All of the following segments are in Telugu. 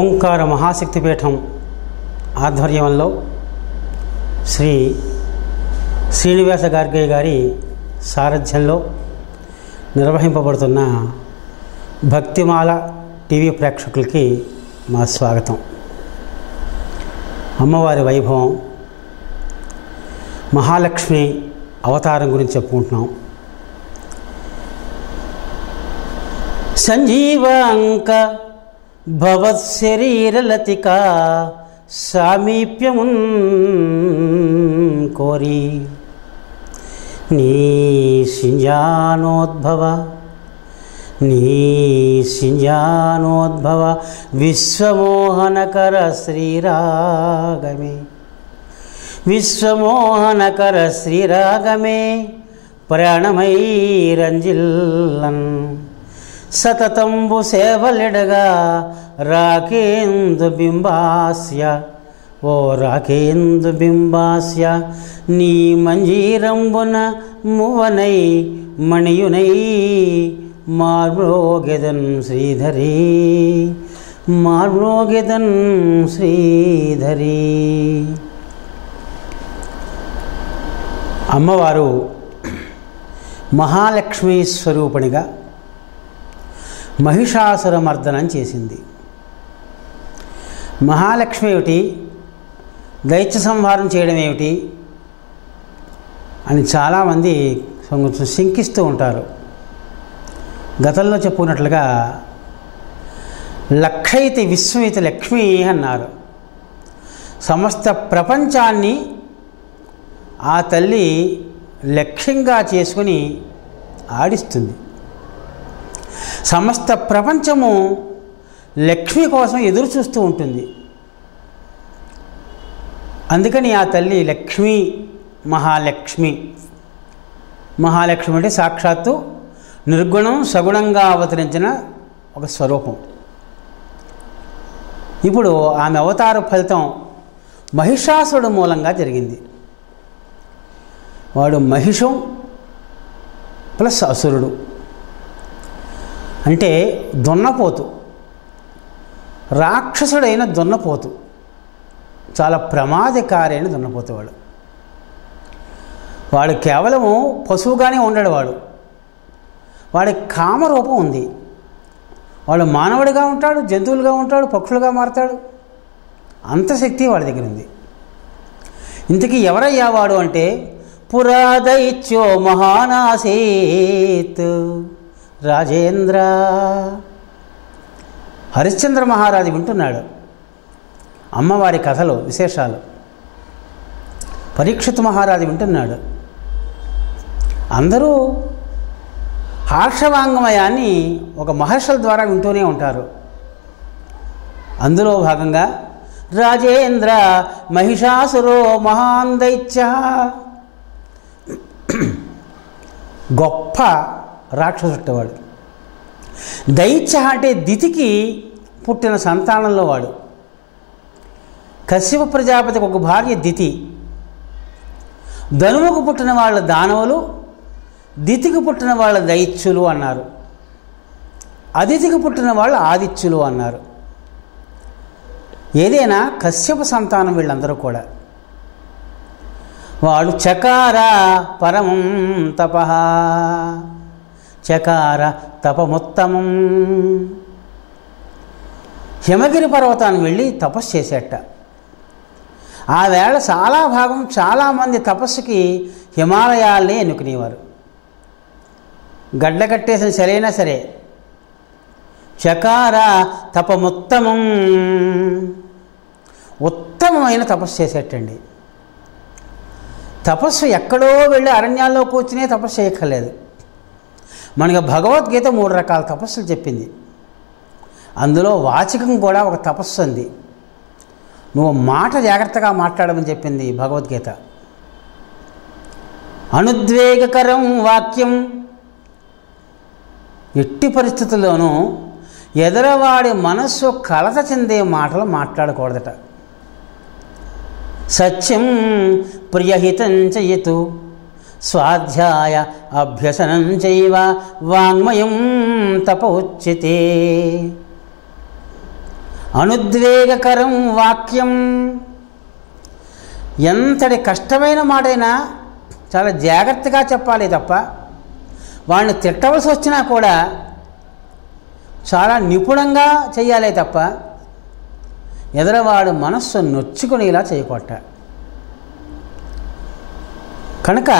ఓంకార మహాశక్తిపీఠం ఆధ్వర్యంలో శ్రీ శ్రీనివాస గార్గే గారి సారథ్యంలో నిర్వహింపబడుతున్న భక్తిమాల టీవీ ప్రేక్షకులకి మా స్వాగతం. అమ్మవారి వైభవం, మహాలక్ష్మి అవతారం గురించి చెప్పుకుంటున్నాం. సంజీవాంక భవశరీరలతికా సామీప్యమున్ కోరి నీ సింజానోద్భవ విశ్వమోహనకర శ్రీరాగమే ప్రాణమై రంజిల్లన్ సతతంబు సేవలెడగా రాకేందు బింబాస్య నీ మంజీరంబున మువనై మణియునై మార్మోగెదన్ శ్రీధరి. అమ్మవారు మహాలక్ష్మీ స్వరూపిణిగా మహిషాసుర మర్దనం చేసింది. మహాలక్ష్మి ఏమిటి, దైత్య సంహారం చేయడం ఏమిటి అని చాలామంది కొంచెం శంకిస్తూ ఉంటారు. గతంలో చెప్పుకున్నట్లుగా లక్షయితి విశ్వమితి లక్ష్మి అన్నారు. సమస్త ప్రపంచాన్ని ఆ తల్లి లక్ష్యంగా చేసుకుని ఆడిస్తుంది. సమస్త ప్రపంచము లక్ష్మి కోసం ఎదురు చూస్తూ ఉంటుంది. అందుకని ఆ తల్లి లక్ష్మి, మహాలక్ష్మి అంటే సాక్షాత్తు నిర్గుణం సగుణంగా అవతరించిన ఒక స్వరూపం. ఇప్పుడు ఆమె అవతార ఫలితం మహిషాసురుడు మూలంగా జరిగింది. వాడు మహిషం ప్లస్ అసురుడు, అంటే దున్నపోతు, రాక్షసుడైన దున్నపోతు, చాలా ప్రమాదకారైన దున్నపోతు. వాడు కేవలము పశువుగానే ఉండడు. వాడి కామరూపం ఉంది. వాడు మానవుడిగా ఉంటాడు, జంతువులుగా ఉంటాడు, పక్షులుగా మారుతాడు. అంత శక్తి వాడి దగ్గర ఉంది. ఇంతకీ ఎవరయ్యా వాడు అంటే పురాదైత్యో మహానాసీత్ రాజేంద్ర. హరిశ్చంద్ర మహారాజు వింటున్నాడు అమ్మవారి కథలు, విశేషాలు. పరీక్షిత్ మహారాజు వింటున్నాడు. అందరూ హర్షవాంగమయాన్ని ఒక మహర్షుల ద్వారా వింటూనే ఉంటారు. అందులో భాగంగా రాజేంద్ర మహిషాసురో మహాన్ దైత్య, గొప్ప రాక్షసుడు. దైత్య అంటే దితికి పుట్టిన సంతానంలో వాడు. కశ్యప ప్రజాపతికి ఒక భార్య దితి. ధనువుకు పుట్టిన వాళ్ళ దానవులు, దితికి పుట్టిన వాళ్ళ దైత్యులు అన్నారు. అదితికి పుట్టిన వాళ్ళు ఆదిత్యులు అన్నారు. ఏదైనా కశ్యప సంతానం వీళ్ళందరూ కూడా. వాడు చకార పరమం తపః, చకార తపముత్తమం. హిమగిరి పర్వతాన్ని వెళ్ళి తపస్సు చేసేట. ఆ వేళ చాలా భాగం, చాలామంది తపస్సుకి హిమాలయాల్ని ఎన్నుకునేవారు. గడ్డ కట్టేసిన సరైనా సరే చకార తపముత్తమం, ఉత్తమమైన తపస్సు చేసేటండి. తపస్సు ఎక్కడో వెళ్ళి అరణ్యాల్లో కూర్చునే తపస్సు చేయక్కర్లేదు. మనకి భగవద్గీత 3 రకాల తపస్సులు చెప్పింది. అందులో వాచికం కూడా ఒక తపస్సు ఉంది. నువ్వు మాట జాగ్రత్తగా మాట్లాడమని చెప్పింది భగవద్గీత. అనుద్వేగకరం వాక్యం, ఎట్టి పరిస్థితుల్లోనూ ఎదరవాడి మనస్సు కలత చెందే మాటలు మాట్లాడకూడదట. సత్యం ప్రియహితం చయతు స్వాధ్యాయ అభ్యసనం చైవ వాంగ్మయం తపోచ్యతే. అనుద్వేగకరం వాక్యం. ఎంతటి కష్టమైన మాటైనా చాలా జాగ్రత్తగా చెప్పాలి తప్ప, వాడిని తిట్టవలసి వచ్చినా కూడా చాలా నిపుణంగా చేయాలి తప్ప, ఎదురవాడు మనస్సు నొచ్చుకునేలా చేయకొట్ట. కనుక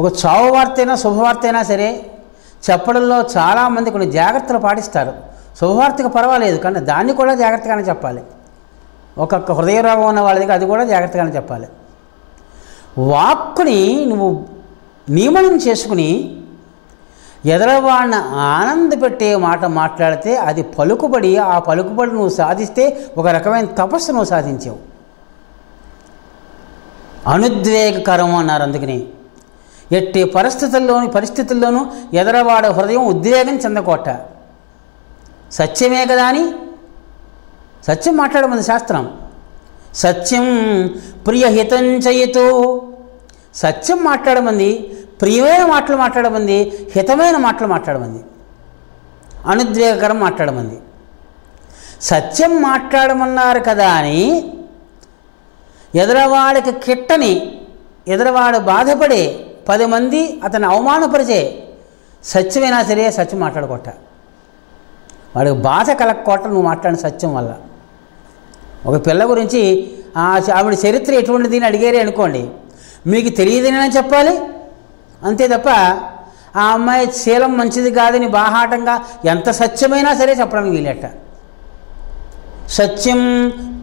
ఒక చావు వార్తైనా శుభవార్త అయినా సరే చెప్పడంలో చాలామంది కొన్ని జాగ్రత్తలు పాటిస్తారు. శుభవార్తకు పర్వాలేదు, కానీ దాన్ని కూడా జాగ్రత్తగానే చెప్పాలి. ఒక్కొక్క హృదయ రోగం ఉన్న వాళ్ళకి అది కూడా జాగ్రత్తగానే చెప్పాలి. వాక్కుని నువ్వు నియమనం చేసుకుని ఎదరవాడిని ఆనందపెట్టే మాట మాట్లాడితే అది పలుకుబడి, ఆ పలుకుబడి నువ్వు సాధిస్తే ఒక రకమైన తపస్సు నువ్వు సాధించావు. అనుద్వేగకరం అన్నారు. అందుకని ఎట్టి పరిస్థితుల్లోనూ ఎదరవాడ హృదయం ఉద్వేగం చెందకోట. సత్యమే కదా అని సత్యం మాట్లాడమంది శాస్త్రం. సత్యం ప్రియహితం చయితు. సత్యం మాట్లాడమంది, ప్రియమైన మాటలు మాట్లాడమంది, హితమైన మాటలు మాట్లాడమంది, అనుద్వేగకరం మాట్లాడమంది. సత్యం మాట్లాడమన్నారు కదా అని ఎదురవాడికి కిట్టని, ఎదురవాడు బాధపడే 10 మంది అతన్ని అవమానపరిచే సత్యమైనా సరే సత్యం మాట్లాడుకోట. వాడికి బాధ కలక్కోట నువ్వు మాట్లాడిన సత్యం వల్ల. ఒక పిల్ల గురించి ఆవిడ చరిత్ర ఎటువంటిది అని అడిగారే అనుకోండి, మీకు తెలియదని చెప్పాలి అంతే తప్ప ఆ అమ్మాయి శీలం మంచిది కాదని బాహాటంగా ఎంత సత్యమైనా సరే చెప్పడానికి వీలేట. సత్యం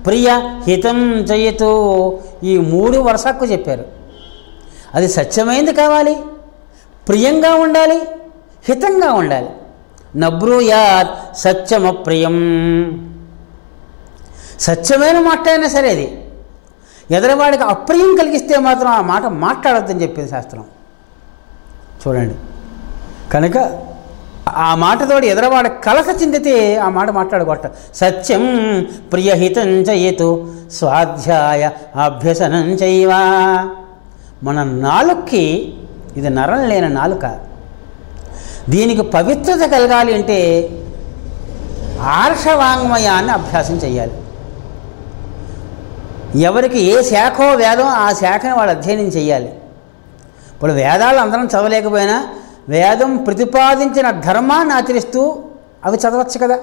ప్రియ హితం చయతు, ఈ 3 వరుసకు చెప్పారు. అది సత్యమైంది కావాలి, ప్రియంగా ఉండాలి, హితంగా ఉండాలి. నబ్రూయాత్ సత్యమప్రియం. సత్యమైన మాట్లాడినా సరే అది ఎదరవాడికి అప్రియం కలిగిస్తే మాత్రం ఆ మాట మాట్లాడొద్దని చెప్పింది శాస్త్రం. చూడండి, కనుక ఆ మాటతోటి ఎదరవాడి కలక చెందితే ఆ మాట మాట్లాడుకోట. సత్యం ప్రియహితం చయతు స్వాధ్యాయ అభ్యసనం చైవ. మన నాలుకకి ఇది నరం లేని నాలుక. దీనికి పవిత్రత కలగాలి అంటే ఆర్షవాంగ్మయాన్ని అభ్యాసం చేయాలి. ఎవరికి ఏ శాఖో వేదం ఆ శాఖని వాళ్ళు అధ్యయనం చేయాలి. ఇప్పుడు వేదాలు అందరం చదవలేకపోయినా వేదం ప్రతిపాదించిన ధర్మాన్ని ఆచరిస్తూ అవి చదవచ్చు కదా.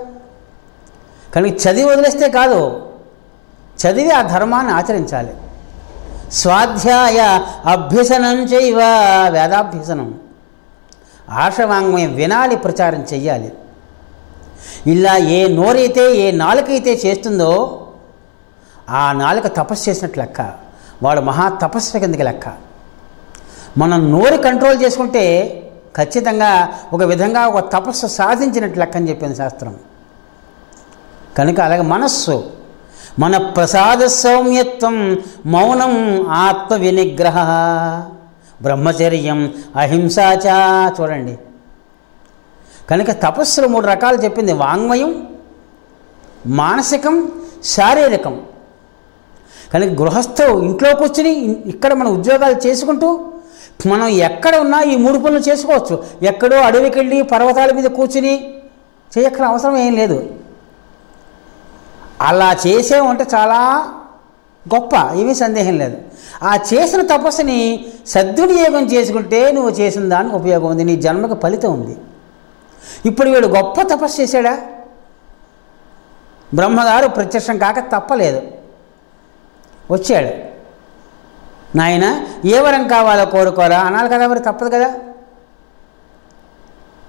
కానీ చదివి వదిలేస్తే కాదు, చదివి ఆ ధర్మాన్ని ఆచరించాలి. స్వాధ్యాయ అభ్యసనం చైవ, వేదాభ్యసనం. ఆర్షవాంగ్మయం వినాలి, ప్రచారం చెయ్యాలి. ఇలా ఏ నోరైతే ఏ నాలుకైతే చేస్తుందో ఆ నాలుక తపస్సు చేసినట్లు లెక్క, వాడు మహా తపస్సు కిందకి లెక్క. మనం నోరు కంట్రోల్ చేసుకుంటే ఖచ్చితంగా ఒక విధంగా ఒక తపస్సు సాధించినట్లు లెక్క అని చెప్పింది శాస్త్రం. కనుక అలాగే మనస్సు, మన ప్రసాద సౌమ్యత్వం, మౌనం ఆత్మ వినిగ్రహ, బ్రహ్మచర్యం అహింసాచ. చూడండి, కనుక తపస్సులు 3 రకాలు చెప్పింది. వాంగ్మయం, మానసికం, శారీరకం. కనుక గృహస్థు ఇంట్లో కూర్చుని ఇక్కడ మన ఉద్యోగాలు చేసుకుంటూ మనం ఎక్కడ ఉన్నా ఈ 3 పనులు చేసుకోవచ్చు. ఎక్కడో అడవికి వెళ్ళి పర్వతాల మీద కూర్చుని చేయక్కర అవసరం ఏం లేదు. అలా చేసేవంటే చాలా గొప్ప, ఏమీ సందేహం లేదు. ఆ చేసిన తపస్సుని సద్వినియోగం చేసుకుంటే నువ్వు చేసిన దానికి ఉపయోగం ఉంది, నీ జన్మకు ఫలితం ఉంది. ఇప్పుడు వీడు గొప్ప తపస్సు చేశాడా? బ్రహ్మగారు ప్రత్యక్షం కాక తప్పలేదు, వచ్చాడు. నాయన ఏ వరం కావాలో కోరుకోరా అనాలి కదా, మరి తప్పదు కదా.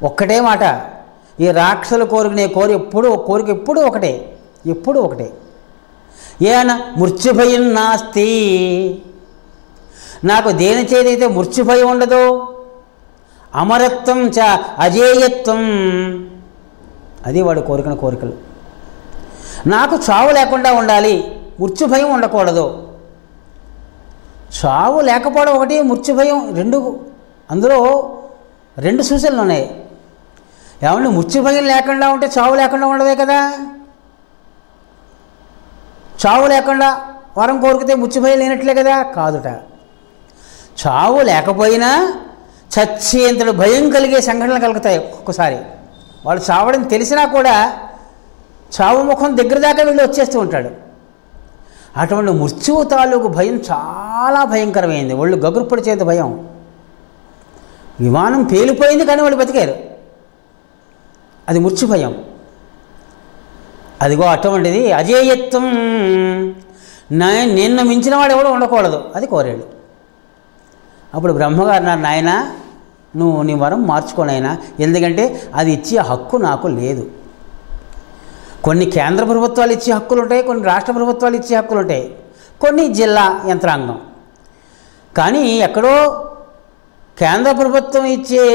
ఒక్కటే మాట, ఈ రాక్షసులు కోరికనే కోరిక ఎప్పుడు ఒకటే, ఎప్పుడు ఒకటే. ఏన మృత్యుభయం నాస్తి, నాకు దేని చేదైతే మృత్యుభయం ఉండదో, అమరత్వం చ అజేయత్వం, అది వాడు కోరికలు. నాకు చావు లేకుండా ఉండాలి, మృత్యుభయం ఉండకూడదు. చావు లేకపోవడం ఒకటి, మృత్యుభయం 2. అందులో 2 సూచనలు ఉన్నాయి. ఏమంటే మృత్యుభయం లేకుండా ఉంటే చావు లేకుండా ఉండదే కదా. చావు లేకుండా వరం కోరికితే మృత్యుభయం లేనట్లే కదా, కాదుట. చావు లేకపోయినా చచ్చేంతటి భయం కలిగే సంఘటనలు కలుగుతాయి. ఒక్కొక్కసారి వాళ్ళు చావడం తెలిసినా కూడా చావు ముఖం దగ్గర దాకా వెళ్ళి వచ్చేస్తూ ఉంటాడు. అటువంటి మృత్యువు తాలూకు భయం చాలా భయంకరమైంది. ఒళ్ళు గగురు పడిచేంత భయం. విమానం పేలిపోయింది కానీ వాళ్ళు బతికారు. అది మృత్యు భయం. అదిగో అటువంటిది అజేయత్వం, నిన్ను మించిన వాడు ఎవడో ఉండకూడదు, అది కోరాడు. అప్పుడు బ్రహ్మగారు అన్నారు, నాయన నువ్వు నీ వరం మార్చుకోనైనా, ఎందుకంటే అది ఇచ్చే హక్కు నాకు లేదు. కొన్ని కేంద్ర ప్రభుత్వాలు ఇచ్చే హక్కులు ఉంటాయి, కొన్ని రాష్ట్ర ప్రభుత్వాలు ఇచ్చే హక్కులు ఉంటాయి, కొన్ని జిల్లా యంత్రాంగం. కానీ ఎక్కడో కేంద్ర ప్రభుత్వం ఇచ్చే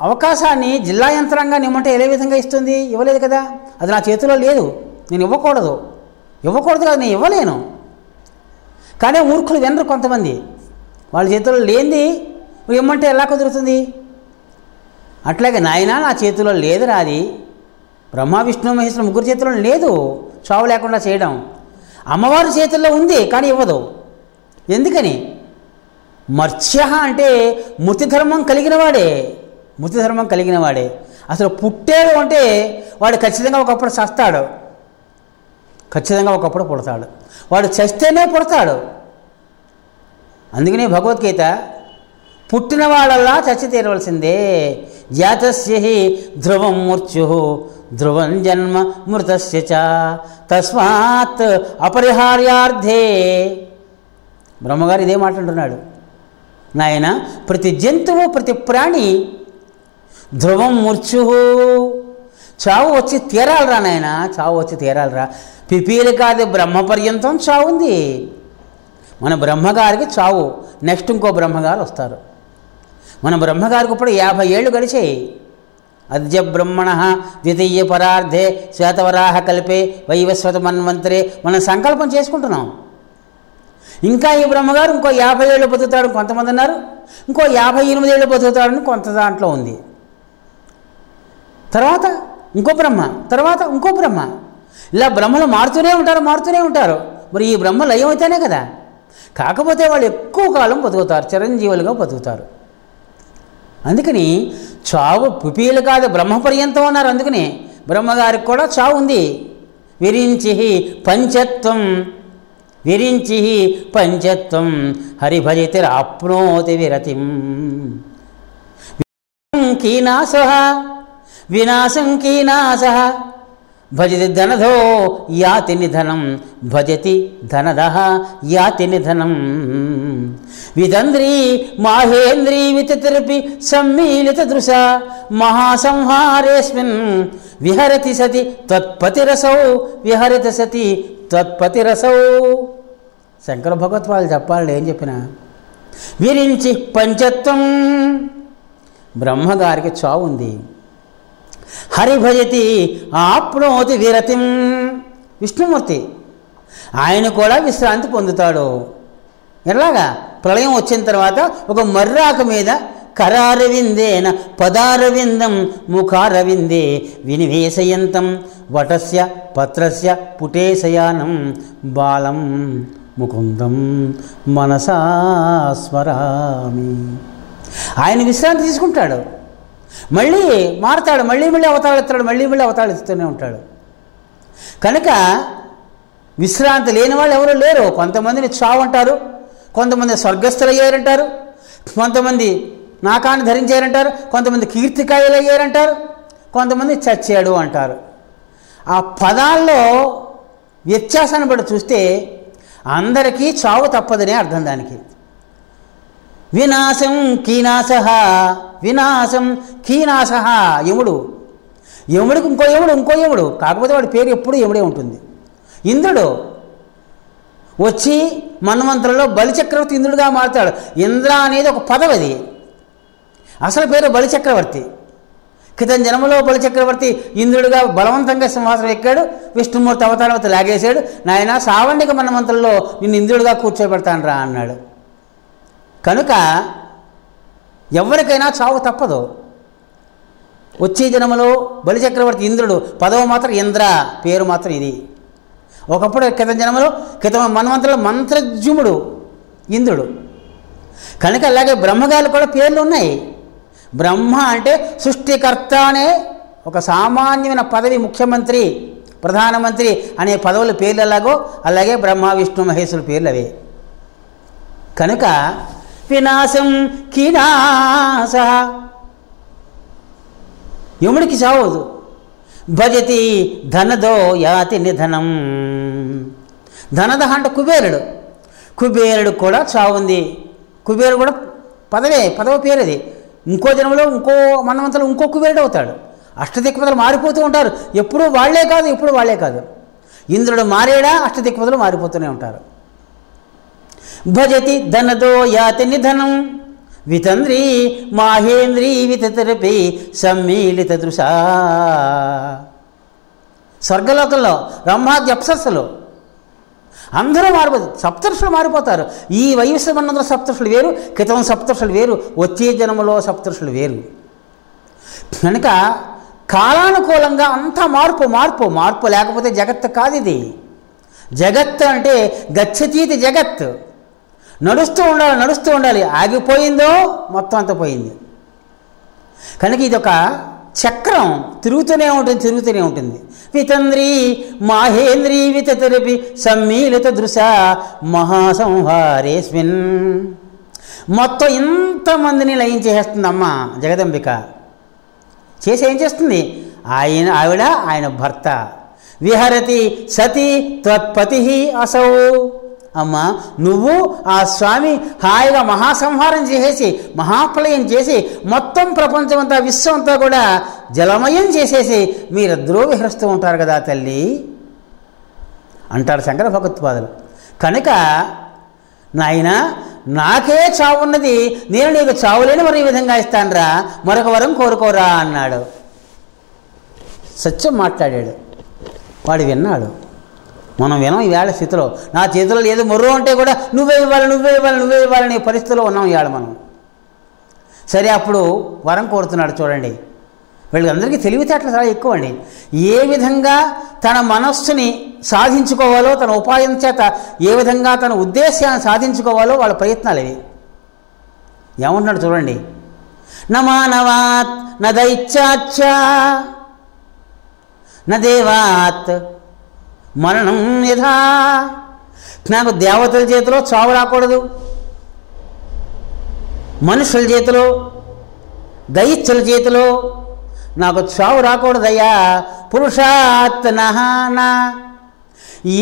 అవకాశాన్ని జిల్లా యంత్రాంగాన్ని ఇవ్వమంటే ఏ విధంగా ఇస్తుంది? ఇవ్వలేదు కదా. అది నా చేతిలో లేదు, నేను ఇవ్వకూడదు కదా, నేను ఇవ్వలేను. కానీ మూర్ఖులు వినరు కొంతమంది. వాళ్ళ చేతిలో లేనిది నువ్వు ఇమ్మంటే ఎలా కుదురుతుంది? అట్లాగే నాయన నా చేతిలో లేదురా, అది బ్రహ్మ విష్ణు మహేశ్వర ముగ్గురు చేతిలో లేదు చావు లేకుండా చేయడం. అమ్మవారి చేతుల్లో ఉంది కానీ ఇవ్వదు. ఎందుకని? మర్త్య అంటే మృతిధర్మం కలిగిన వాడే. అసలు పుట్టాడు అంటే వాడు ఖచ్చితంగా ఒకప్పుడు చస్తాడు, ఖచ్చితంగా ఒకప్పుడు పుడతాడు. వాడు చస్తేనే పుడతాడు. అందుకనే భగవద్గీత పుట్టిన వాళ్ళల్లా చచ్చి తీరవలసిందే. జాతస్య హి ధ్రువం మృత్యు ధ్రువం జన్మ మృతస్య చ తస్మాత్ అపరిహార్యార్థే. బ్రహ్మగారు ఇదే మాట్లాడుతున్నాడు. నాయన ప్రతి జంతువు ప్రతి ప్రాణి ధ్రువం మృత్యు, చావు వచ్చి తీరాలరా నాయన, చావు వచ్చి తీరాలరా. పిపీలికాది బ్రహ్మ పర్యంతం చావు ఉంది. మన బ్రహ్మగారికి చావు, నెక్స్ట్ ఇంకో బ్రహ్మగారు వస్తారు. మన బ్రహ్మగారికి ఇప్పుడు 50 ఏళ్ళు గడిచాయి. అద్య బ్రహ్మణ ద్వితీయ పరార్థే శ్వేతవరాహ కల్పే వైవస్వత మన్వంతరే మనం సంకల్పం చేసుకుంటున్నాం. ఇంకా ఈ బ్రహ్మగారు ఇంకో 50 ఏళ్ళు బతుకుతాడు కొంతమంది అన్నారు, ఇంకో 58 ఏళ్ళు బతుకుతాడని కొంత దాంట్లో ఉంది. తర్వాత ఇంకో బ్రహ్మ, తర్వాత ఇంకో బ్రహ్మ, ఇలా బ్రహ్మలు మారుతూనే ఉంటారు. మరి ఈ బ్రహ్మ లయం అయితేనే కదా. కాకపోతే వాళ్ళు ఎక్కువ కాలం బతుకుతారు, చిరంజీవులుగా బతుకుతారు. అందుకని చావు పిపీలు కాదు బ్రహ్మ పర్యంతం అన్నారు. అందుకని బ్రహ్మగారికి కూడా చావు ఉంది. విరించి పంచత్వం హరిభజతిరాప్నోతి విరతిం. వినాశం కీనాశః భజతి ధనధో యాతి నిధనం, భజతి ధనదః యాతి నిధనం. వితంద్రీ మాహేంద్రీ వితతిర్పి సమ్మీలిత దృశ మహాసంహారేస్మిన్ విహరతి సతి త్వత్పతిరసౌ. శంకర భగవత్పాదులు చెప్పాలి ఏం చెప్పినా. విరించి పంచత్వం, బ్రహ్మగారికి చావు ఉంది. హరిభజతి ఆప్నోతి విరతిం, విష్ణుమూర్తి ఆయన కూడా విశ్రాంతి పొందుతాడు. ఎలాగా? ప్రళయం వచ్చిన తర్వాత ఒక మర్రాకు మీద కరారవిందేన పదారవిందం ముఖారవిందే వినివేశయంతం వటస్య పత్రస్య పుటేశయానం బాలం ముకుందం మనసా స్మరామి. ఆయన విశ్రాంతి తీసుకుంటాడు, మళ్ళీ మారుతాడు, మళ్ళీ అవతారాలు ఎత్తాడు, మళ్ళీ అవతారాలు ఎత్తుతూనే ఉంటాడు. కనుక విశ్రాంతి లేని వాళ్ళు ఎవరు లేరు. కొంతమందిని చావు అంటారు, కొంతమంది స్వర్గస్థులు అయ్యారంటారు, కొంతమంది నాకాన్ని ధరించారంటారు, కొంతమంది కీర్తికాయలు అయ్యారంటారు, కొంతమంది చచ్చాడు అంటారు. ఆ పదాల్లో వ్యత్యాసాన్ని బట్టి చూస్తే అందరికీ చావు తప్పదనే అర్థం దానికి. వినాశం కీనాశః యముడికి ఇంకో యముడు కాకపోతే వాడి పేరు ఎప్పుడు యముడే ఉంటుంది. ఇంద్రుడు వచ్చి మన్వంతరంలో బలిచక్రవర్తి ఇంద్రుడిగా మారుతాడు. ఇంద్ర అనేది ఒక పదవి, అసలు పేరు బలిచక్రవర్తి. క్రితం జన్మలో బలిచక్రవర్తి ఇంద్రుడిగా బలవంతంగా సింహాసనం ఎక్కాడు, విష్ణుమూర్తి అవతారం లాగేశాడు. నాయన సావండిక మన్వంతరంలో నిన్ను ఇంద్రుడిగా కూర్చోబెడతాను రా అన్నాడు. కనుక ఎవరికైనా చావు తప్పదు. వచ్చే జన్మలో బలిచక్రవర్తి ఇంద్రుడు, పదవి మాత్రం ఇంద్ర, పేరు మాత్రం ఇది. ఒకప్పుడు క్రితం మన్వంతరంలో మంత్రజ్యుముడు ఇంద్రుడు. కనుక అలాగే బ్రహ్మగారు కూడా పేర్లు ఉన్నాయి. బ్రహ్మ అంటే సృష్టికర్త అనే ఒక సామాన్యమైన పదవి, ముఖ్యమంత్రి ప్రధానమంత్రి అనే పదవుల పేర్లు ఎలాగో అలాగే బ్రహ్మ విష్ణు మహేశ్వరుల పేర్లు అవే. కనుక వినాశం కీనాశ, యముడికి చావదు. భజతి ధనదో యాతి నిధనం, ధనదహ అంటే కుబేరుడు, కుబేరుడు కూడా చావుంది. కుబేరుడు కూడా పదవి పేరు అది. ఇంకో జన్మలో ఇంకో మన్వంతలో ఇంకో కుబేరుడు అవుతాడు. అష్టదిక్పదలు మారిపోతూ ఉంటారు, ఎప్పుడూ వాళ్లే కాదు. ఇంద్రుడు మారేడా అష్టదిక్పదలు మారిపోతూనే ఉంటారు. భజతి ధనదో యాతి నిధనం వితంద్రీ మాహేంద్రీ వితరపి సమ్మీలిత దృశా. స్వర్గలోకంలో బ్రహ్మాది అప్సరస్సులు అందరూ మారిపోతారు, సప్తర్షులు మారిపోతారు. ఈ వయస్సు సప్తర్షులు వేరు, క్రితం సప్తర్షులు వేరు, వచ్చే జన్మలో సప్తర్షులు వేరు. కనుక కాలానుకూలంగా అంతా మార్పు లేకపోతే జగత్తు కాదు ఇది. జగత్ అంటే గచ్చతీతి జగత్, నడుస్తూ ఉండాలి. ఆగిపోయిందో మొత్తం అంతా పోయింది. కనుక ఇది ఒక చక్రం, తిరుగుతూనే ఉంటుంది. వితంద్రీ మాహేంద్రీ వితరపి సమ్మీలిత దృశ మహాసంహారేస్మిన్. మొత్తం ఇంతమందిని లయం చేసేస్తుంది అమ్మ జగదంబిక. చేసి ఏం చేస్తుంది? ఆయన భర్త విహరతి సతి త్వత్పతి అసౌ. అమ్మ నువ్వు ఆ స్వామి హాయిగా మహాసంహారం చేసేసి మహాప్రళయం చేసి మొత్తం ప్రపంచమంతా విశ్వమంతా కూడా జలమయం చేసేసి మీరిద్దరూ విహరిస్తూ ఉంటారు కదా తల్లి అంటారు శంకర భగవత్పాదులు. కనుక నాయన నాకే చావున్నది, నేను నీకు చావులేని వరం ఈ విధంగా ఇస్తానురా, మరొక వరం కోరుకోరా అన్నాడు. సత్యం మాట్లాడాడు, వాడు విన్నాడు. మనం వినం ఈవేళ స్థితిలో. నా చేతిలో లేదు మొర్రు అంటే కూడా నువ్వే ఇవ్వాలనే పరిస్థితిలో ఉన్నాం ఇవాళ మనం. సరే అప్పుడు వరం కోరుతున్నాడు చూడండి. వీళ్ళందరికీ తెలివితేటలు చాలా ఎక్కువ అండి. ఏ విధంగా తన మనస్సుని సాధించుకోవాలో, తన ఉపాయం చేత ఏ విధంగా తన ఉద్దేశాన్ని సాధించుకోవాలో వాళ్ళ ప్రయత్నాలు ఇవి. ఏమంటున్నాడు చూడండి. నమానవాత్ నదైచ్ఛాచ్చ నదేవాత్ మరణం యథా. నాకు దేవతల చేతిలో చావు రాకూడదు, మనుషుల చేతిలో దైత్యుల చేతిలో నాకు చావు రాకూడదయ్యా. పురుషాత్ నహానా,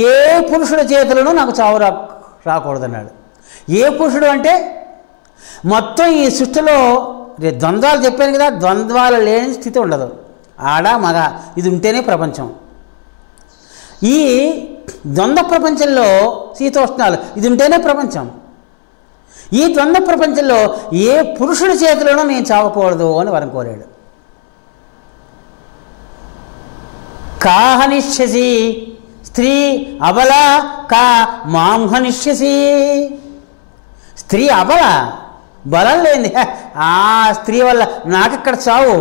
ఏ పురుషుడి చేతులను నాకు చావు రాకూడదన్నాడు. ఏ పురుషుడు అంటే మొత్తం ఈ సృష్టిలో ద్వంద్వాలు చెప్పాను కదా, ద్వంద్వాలు లేని స్థితి ఉండదు. ఆడ మగ ఇది ఉంటేనే ప్రపంచం. ఈ ద్వంద్వ ప్రపంచంలో శీతోష్ణాలు ఇది ఉంటేనే ప్రపంచం. ఈ ద్వంద్వ ప్రపంచంలో ఏ పురుషుడి చేతిలోనూ నేను చావకూడదు అని వరం కోరాడు. కాహనిష్యసి స్త్రీ అబల కా మాం హనిష్యసి. స్త్రీ అబల, బలం లేని ఆ స్త్రీ వల్ల నాకిక్కడ చావు,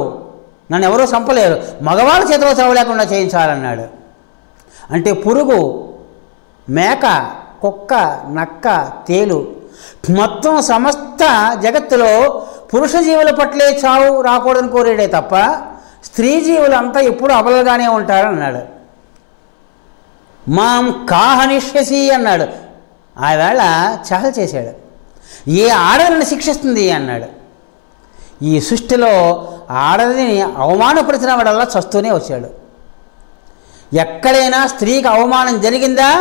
నన్ను ఎవరో చంపలేరు, మగవాళ్ళ చేతిలో చావు లేకుండా చేయించాలన్నాడు. అంటే పురుగు, మేక, కుక్క, నక్క, తేలు మొత్తం సమస్త జగత్తులో పురుష జీవుల పట్లే చావు రాకూడదని కోరాడే తప్ప స్త్రీ జీవులు అంతా ఎప్పుడు అబలగానే ఉంటారన్నాడు. మాం కాహనిష్యసి అన్నాడు. ఆ వేళ చహ చేశాడు. ఏ ఆడదని శిక్షిస్తుంది అన్నాడు. ఈ సృష్టిలో ఆడదని అవమానపరిచిన వాడల్లా చస్తూనే వచ్చాడు. ఎక్కడైనా స్త్రీకి అవమానం జరిగిందా?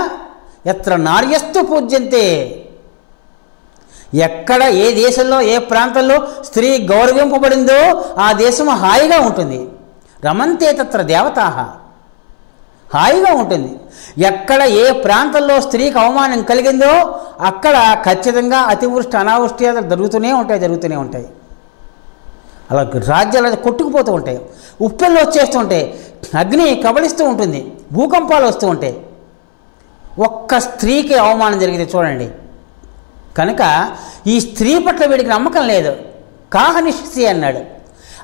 ఎత్ర నార్యస్తు పూజ్యంతే. ఎక్కడ ఏ దేశంలో ఏ ప్రాంతంలో స్త్రీ గౌరవింపబడిందో ఆ దేశం హాయిగా ఉంటుంది. రమంతే తత్ర దేవతాః, హాయిగా ఉంటుంది. ఎక్కడ ఏ ప్రాంతంలో స్త్రీకి అవమానం కలిగిందో అక్కడ ఖచ్చితంగా అతివృష్టి అనావృష్టి జరుగుతూనే ఉంటాయి. అలా రాజ్యాలు కొట్టుకుపోతూ ఉంటాయి, ఉప్పెళ్ళు వచ్చేస్తూ ఉంటాయి, అగ్ని కబలిస్తూ ఉంటుంది, భూకంపాలు వస్తూ ఉంటాయి. ఒక్క స్త్రీకి అవమానం జరిగితే చూడండి. కనుక ఈ స్త్రీ పట్ల వీడికి నమ్మకం లేదు. కాహనిష్యసి అన్నాడు.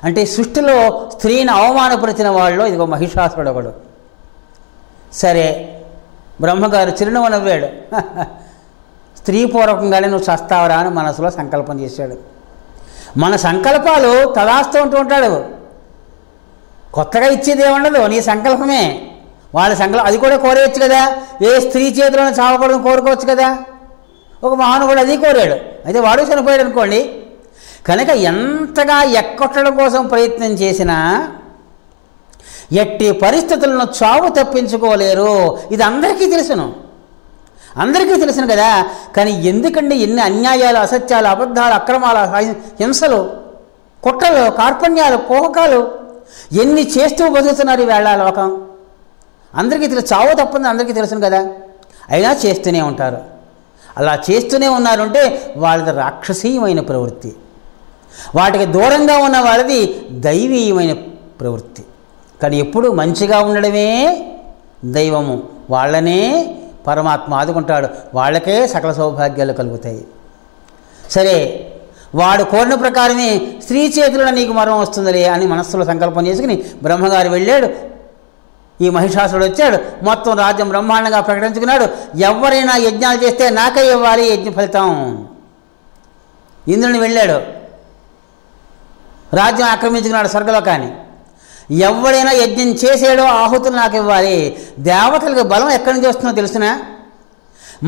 అంటే సృష్టిలో స్త్రీని అవమానపరిచిన వాళ్ళు ఇదిగో మహిషాసురుడు ఒకడు. సరే బ్రహ్మగారు చిరునవ్వు నవ్వాడు. స్త్రీపూర్వకంగానే నువ్వు చస్తావరా అని మనసులో సంకల్పం చేశాడు. మన సంకల్పాలు తదాస్తూ ఉంటూ ఉంటాడు. కొత్తగా ఇచ్చేది ఏముండదు, నీ సంకల్పమే. వాళ్ళ సంకల్పం అది కూడా కోరేయచ్చు కదా. ఏ స్త్రీ చేతిలోనే చావకూడదని కోరుకోవచ్చు కదా. ఒక మహానుభావుడు అది కోరాడు, అయితే వాడు చనిపోయాడు అనుకోండి. కనుక ఎంతగా ఎక్కొట్టడం కోసం ప్రయత్నం చేసినా ఎట్టి పరిస్థితులను చావు తప్పించుకోలేరు. ఇది అందరికీ తెలుసును కదా. కానీ ఎందుకండి ఎన్ని అన్యాయాలు, అసత్యాలు, అబద్ధాలు, అక్రమాలు, హింసలు, కుట్రలు, కార్పణ్యాలు, కోహకాలు ఎన్ని చేస్తూ బతుకుతున్నారు ఈవేళ లోకం. అందరికీ చావు తప్పని అందరికీ తెలుసును కదా. అయినా చేస్తూనే ఉంటారు. అలా చేస్తూనే ఉన్నారంటే వాళ్ళది రాక్షసీయమైన ప్రవృత్తి, వాటికి దూరంగా ఉన్న వాళ్ళది దైవీయమైన ప్రవృత్తి. కానీ ఎప్పుడు మంచిగా ఉండడమే దైవము, వాళ్ళనే పరమాత్మ ఆదుకుంటాడు, వాళ్ళకే సకల సౌభాగ్యాలు కలుగుతాయి. సరే, వాడు కోరిన ప్రకారమే స్త్రీ చేతుల్లో నీకు మరణం వస్తుందిలే అని మనస్సులో సంకల్పం చేసుకుని బ్రహ్మగారు వెళ్ళాడు. ఈ మహిషాసురుడు వచ్చాడు, మొత్తం రాజ్యం బ్రహ్మాండంగా ప్రకటించుకున్నాడు. ఎవరైనా యజ్ఞాలు చేస్తే నాకే ఇవ్వాలి యజ్ఞ ఫలితం. ఇంద్రుని వెళ్ళాడు, రాజ్యం ఆక్రమించుకున్నాడు స్వర్గలోకాన్ని. ఎవడైనా యజ్ఞం చేసాడో ఆహుతులు నాకు ఇవ్వాలి. దేవతలకు బలం ఎక్కడి నుంచి వస్తుందో తెలుసునా?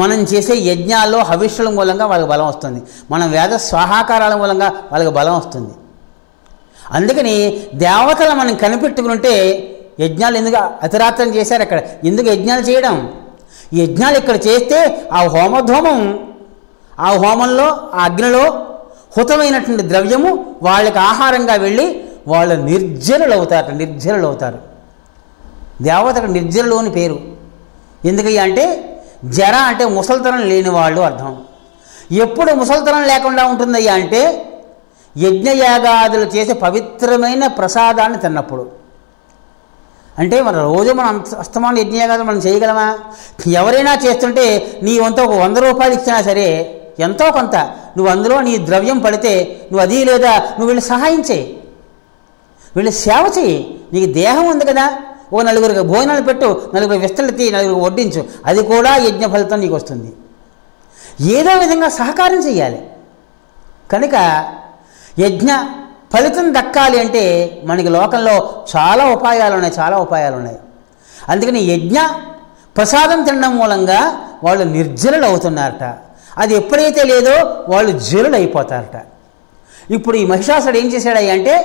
మనం చేసే యజ్ఞాల్లో హవిష్యుల మూలంగా వాళ్ళకి బలం వస్తుంది, మనం వేద స్వాహాకారాల మూలంగా వాళ్ళకి బలం వస్తుంది. అందుకని దేవతలు మనం కనిపెట్టుకుంటే యజ్ఞాలు ఎందుకు అతిరాత్రం చేశారు అక్కడ, ఎందుకు యజ్ఞాలు చేయడం? యజ్ఞాలు ఇక్కడ చేస్తే ఆ హోమధూమం, ఆ హోమంలో ఆ అగ్నిలో హుతమైనటువంటి ద్రవ్యము వాళ్ళకి ఆహారంగా వెళ్ళి వాళ్ళు నిర్జరులు అవుతారు. దేవతకు నిర్జరులు అని పేరు. ఎందుకయ్యా అంటే జర అంటే ముసలితనం లేని వాళ్ళు అర్థం. ఎప్పుడు ముసలితనం లేకుండా ఉంటుందయ్యా అంటే యజ్ఞయాగాదులు చేసే పవిత్రమైన ప్రసాదాన్ని తిన్నప్పుడు. అంటే రోజు మనం అస్తమానం యజ్ఞయాగాదులు మనం చేయగలమా? ఎవరైనా చేస్తుంటే నీ వంత ఒక 100 రూపాయలు ఇచ్చినా సరే ఎంతో కొంత నువ్వు అందులో నీ ద్రవ్యం పడితే నువ్వు అది లేదా నువ్వు వీళ్ళు సహాయం చేయి, వీళ్ళు సేవ చేయి. నీకు దేహం ఉంది కదా, ఓ నలుగురికి భోజనాలు పెట్టు, నలుగురు విస్తలెత్తి నలుగురికి వడ్డించు, అది కూడా యజ్ఞ ఫలితం నీకు వస్తుంది. ఏదో విధంగా సహకారం చేయాలి. కనుక యజ్ఞ ఫలితం దక్కాలి అంటే మనకి లోకంలో చాలా ఉపాయాలు ఉన్నాయి. అందుకని యజ్ఞ ప్రసాదం తినడం మూలంగా వాళ్ళు నిర్జరులు అవుతున్నారట. అది ఎప్పుడైతే లేదో వాళ్ళు జరులు అయిపోతారట. ఇప్పుడు ఈ మహిషాసుడు ఏం చేశాడయ్యా అంటే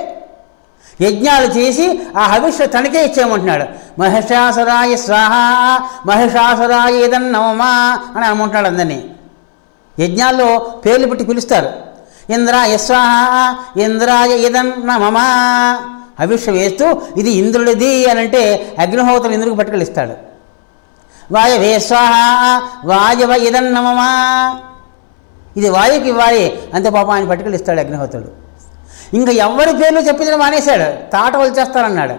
యజ్ఞాలు చేసి ఆ హవిష్య తనకే ఇచ్చేయమంటున్నాడు. మహిషాసురాయ స్వాహ మహిషాసురాయ ఏదన్నమా అని అనుకుంటున్నాడు అందరినీ. యజ్ఞాల్లో పేర్లు పెట్టి పిలుస్తారు. ఇంద్రాయ స్వాహ ఇంద్రాయ ఏదన్నమా హవిష్య వేస్తూ ఇది ఇంద్రుడిది అని అంటే అగ్నిహోత్రులు ఇంద్రుడికి పట్టుకెళ్ళిస్తాడు. వాయవే స్వాహ వాయవ ఇదన్నమమా ఇది వాయుకి ఇవ్వాలి అంతే పాపం ఆయన పట్టుకెళ్ళిస్తాడు అగ్నిహోత్రుడు. ఇంకా ఎవరి పేర్లు చెప్పించడం మానేశాడు, తాట వలిచేస్తారన్నాడు.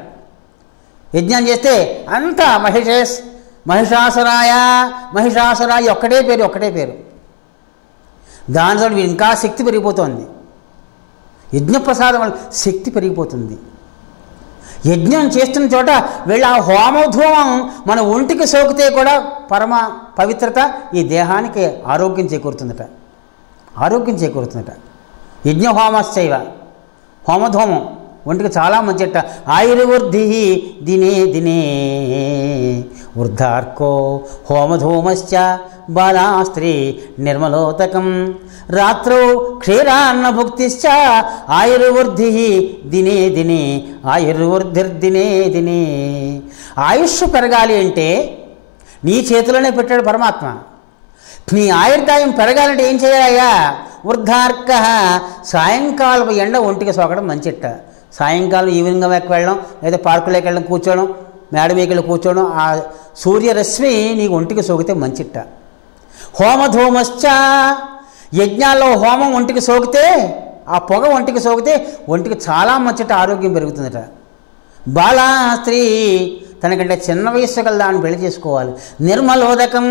యజ్ఞం చేస్తే అంతా మహిషాసురాయ ఒక్కటే పేరు. దానితో ఇంకా శక్తి పెరిగిపోతుంది. యజ్ఞప్రసాదం వల్ల శక్తి పెరిగిపోతుంది. యజ్ఞం చేస్తున్న చోట వీళ్ళ ఆ హోమధూమం మన ఒంటికి సోకితే కూడా పరమ పవిత్రత, ఈ దేహానికి ఆరోగ్యం చేకూరుతుందట. యజ్ఞహోమశ్చైవ హోమధూమం ఒంటికి చాలా మంచిట. ఆయుర్వృద్ధి దినే వృద్ధార్కో హోమధూమశ్చ బాలాస్త్రీ నిర్మలోతకం రాత్రౌ క్షీరాన్నభుక్తిశ్చ ఆయుర్వృద్ధి దినే ఆయుర్వృద్ధిర్దినే. ఆయుష్ పెరగాలి అంటే నీ చేతిలోనే పెట్టాడు పరమాత్మ. నీ ఆయుర్దాయం పెరగాలంటే ఏం చేయాలయ్యా? వృద్ధార్క సాయంకాలం ఎండ ఒంటికి సోకడం మంచిట్ట. సాయంకాలం ఈవినింగ్ వాక్ వెళ్ళడం, లేదా పార్కులోకి వెళ్ళడం, కూర్చోవడం, మేడ మీకెళ్ళి కూర్చోవడం, ఆ సూర్యరశ్మి నీకు ఒంటికి సోకితే మంచిట్ట. హోమధూమశ్చ యజ్ఞాల్లో హోమం ఒంటికి సోకితే, ఆ పొగ ఒంటికి సోకితే ఒంటికి చాలా మంచిట, ఆరోగ్యం పెరుగుతుందట. బాలా స్త్రీ తనకంటే చిన్న వయస్సు కల దాన్ని పెళ్లి చేసుకోవాలి. నిర్మలోదకం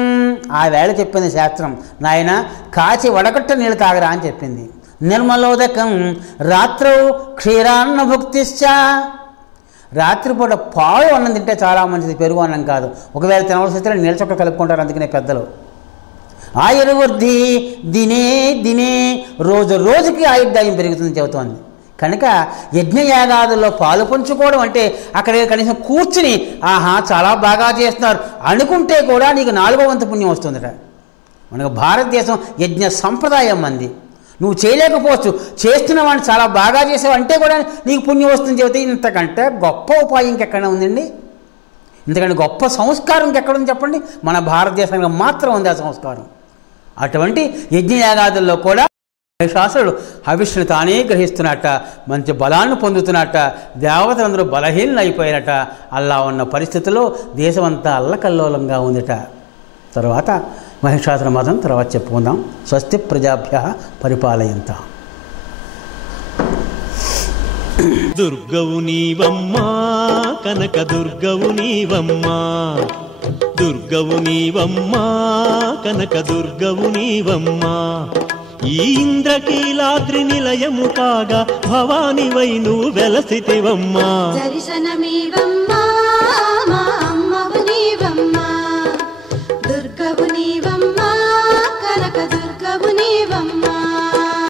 ఆ వేళ చెప్పింది శాస్త్రం, నాయన కాచి వడకట్ట నీళ్ళు తాగరా అని చెప్పింది. నిర్మలోదకం రాత్రౌ క్షీరాన్నభుక్తిశ్చ రాత్రిపూట పాలు అన్నం తింటే చాలా మంచిది, పెరుగు అన్నం కాదు. ఒకవేళ తినవలసి వస్తే నీళ్ళ చొక్క కలుపుకుంటారు, అందుకనే పెద్దలు. ఆయుర్వృద్ధి దినే రోజుకి ఆయుర్దాయం పెరుగుతుంది చెబుతోంది. కనుక యజ్ఞయాగాదుల్లో పాలు పంచుకోవడం అంటే అక్కడ కనీసం కూర్చుని ఆహా చాలా బాగా చేస్తున్నారు అనుకుంటే కూడా నీకు 4వ వంతు పుణ్యం వస్తుందట. మనకు భారతదేశం యజ్ఞ సంప్రదాయం మంది. నువ్వు చేయలేకపోవచ్చు, చేస్తున్న వాడిని చాలా బాగా చేసావు అంటే కూడా నీకు పుణ్యం వస్తుంది చెబితే ఇంతకంటే గొప్ప ఉపాయం ఇంకెక్కడ ఉందండి? ఇంతకంటే గొప్ప సంస్కారం ఇంకెక్కడుంది చెప్పండి? మన భారతదేశానికి మాత్రం ఉంది ఆ సంస్కారం. అటువంటి యజ్ఞయాగాదుల్లో కూడా మహిషాసురుడు హవిష్ను తానే గ్రహిస్తున్నట్ట, మంచి బలాన్ని పొందుతున్నట్ట, దేవతలందరూ బలహీనలు అయిపోయినట. అలా ఉన్న పరిస్థితుల్లో దేశమంతా అల్లకల్లోలంగా ఉందిట. తర్వాత మహిషాసుర మతం తర్వాత చెప్పుకుందాం. స్వస్తి ప్రజాభ్యః పరిపాలయంతాం. దుర్గవు నీవమ్మా కనక దుర్గవు నీవమ్మా, దుర్గవు నీవమ్మా కనక దుర్గవు నీవమ్మా. ఈ ఇంద్రకీలాద్రి నిలయము కాగా భవానివై నువ్వు వెలసితివమ్మా. దర్శనమీవమ్మా మా అమ్మవు నీవమ్మా, దుర్గవు నీవమ్మా.